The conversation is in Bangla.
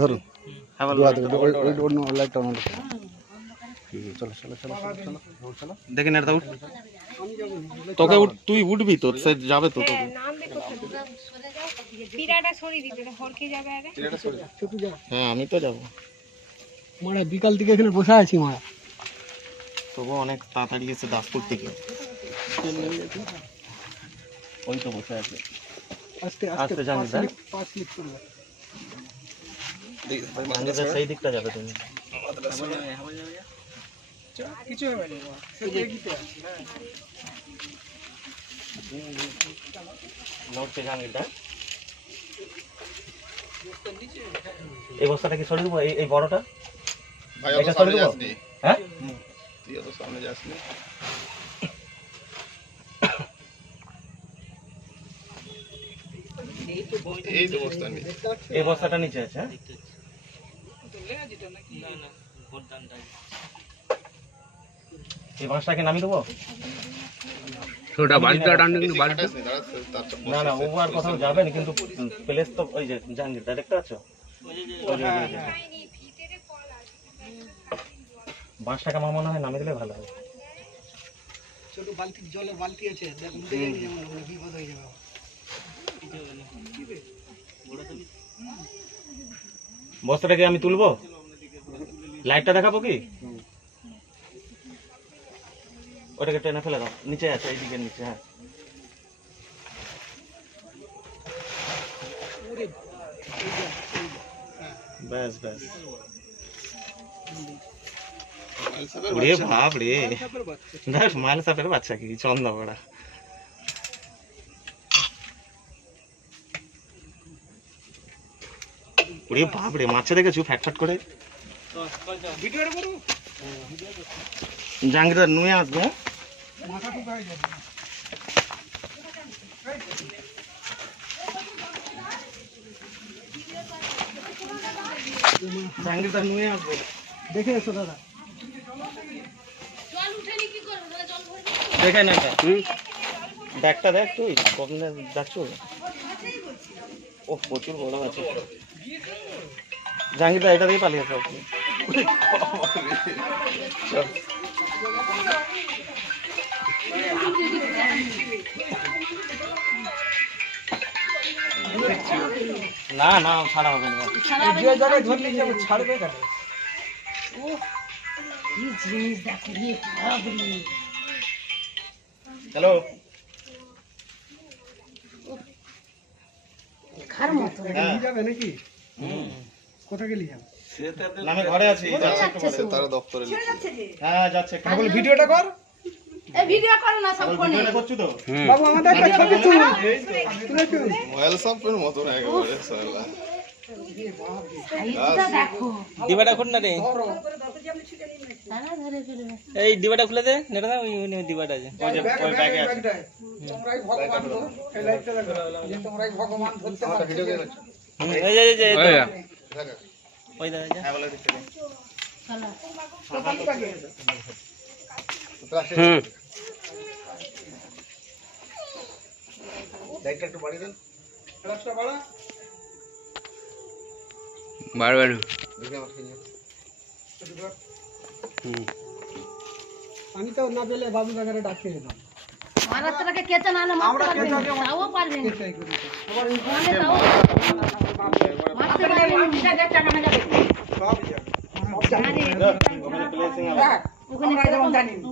ধরুন হ্যাঁ দু হাতে ওই ওই অন্য লাইটটা অন্য দিকে। ঠিক আছে, চলো চলো চলো চলো চলো চলো, চলো দেখে নেড়ে উঠ তোকে উঠ- তুই উঠবি তো সে যাবে তো তোকে নামবে কোথায় পিড়াটা সরিয়ে দিতে হরকে যাবে আগে হ্যাঁ আমি তো যাবো মারা বিকাল থেকে এখানে বসে আছি মারা তবু অনেক তাড়াতাড়ি এসে দাসপুর থেকে ওই তো বসে আছে আস্তে আস্তে জানি সেই দিকটা যাবে তুমি। নড়ছে জাহাঙ্গীরটা এই বস্তাটা কি সরিয়ে দেবো? এই এই বড়টা? এটা সরিয়ে দেবো? হ্যাঁ? তুই অত সামনে যাসনি। এই তো এই বস্তাটা নিচে আছে হ্যাঁ? এই বাঁশটাকে নামিয়ে দেবো? না না ও আর কোথাও যাবে না কিন্তু প্লেস তো ওই যে দেখতে ওই যে। বাঁশটাকে আমার মনে হয়? নামিয়ে দিলে ভালো হবে ছোট বালতি জলে বালতি আছে দেখ উঠে যায়নি যেমন ওখানে বিপদ হয়ে যাবে। বস্তাটাকে আমি তুলবো? লাইটটা দেখাবো কি? ওটাকে টেনে ফেলে দাও। নিচে আছে এই দিকের নিচে হ্যাঁ। ব্যাস ব্যাস। ওরে বাপ রে দেখ মাইল সাপের বাচ্চা কি চন্দ বড়া ওরে বাপ রে মাছে দেখেছ ফ্যাট ফ্যাট করে। জাহাঙ্গীরদার নুয়ে আসবে হ্যাঁ? নুয়ে আসবে। দেখে এসো দাদা। দেখে না এটা ব্যাগটা দেখ তুই কখন যাচ্ছ? ও প্রচুর বড় আছে। জাহাঙ্গীরদা এটা দিয়ে পালিয়েছে আপনি। না না ছাড়া হবে না। যে জায়গায় ধরলে যাব ছাড়বে কেন? হ্যালো? নিয়ে যাবে নাকি? কোথায় গেলি আমি ঘরে আছি যাচ্ছি তারা দপ্তরে হ্যাঁ যাচ্ছে। একটু বলে ভিডিওটা কর। ভিডিও করো না সব ফোনে। করছ তো? বাবু আমাদের একটা ছবি তুল। মোবাইল সাপের মতন একেবারে সালা ডিবাটা খুল না রে। তারা ধরে ফেলবে এই ডিবাটা খুলে দে নেটা না ওই ওই ডিবাটা আছে। ওই যে ওই ব্যাগে আছে। তোমরাই ভগবান গো। এই লাইটটা দেখো তোমরাই ভগবান ধরতে পারছ হুম, হ্যাঁ বাড়া। নিয়ে আমি তো না পেলে বাবু বাগারে ডাকিয়ে দিতাম মারাত্রাকে কেটে না আনলে মারতে পারবে না? তাও পারবে না। ওখানে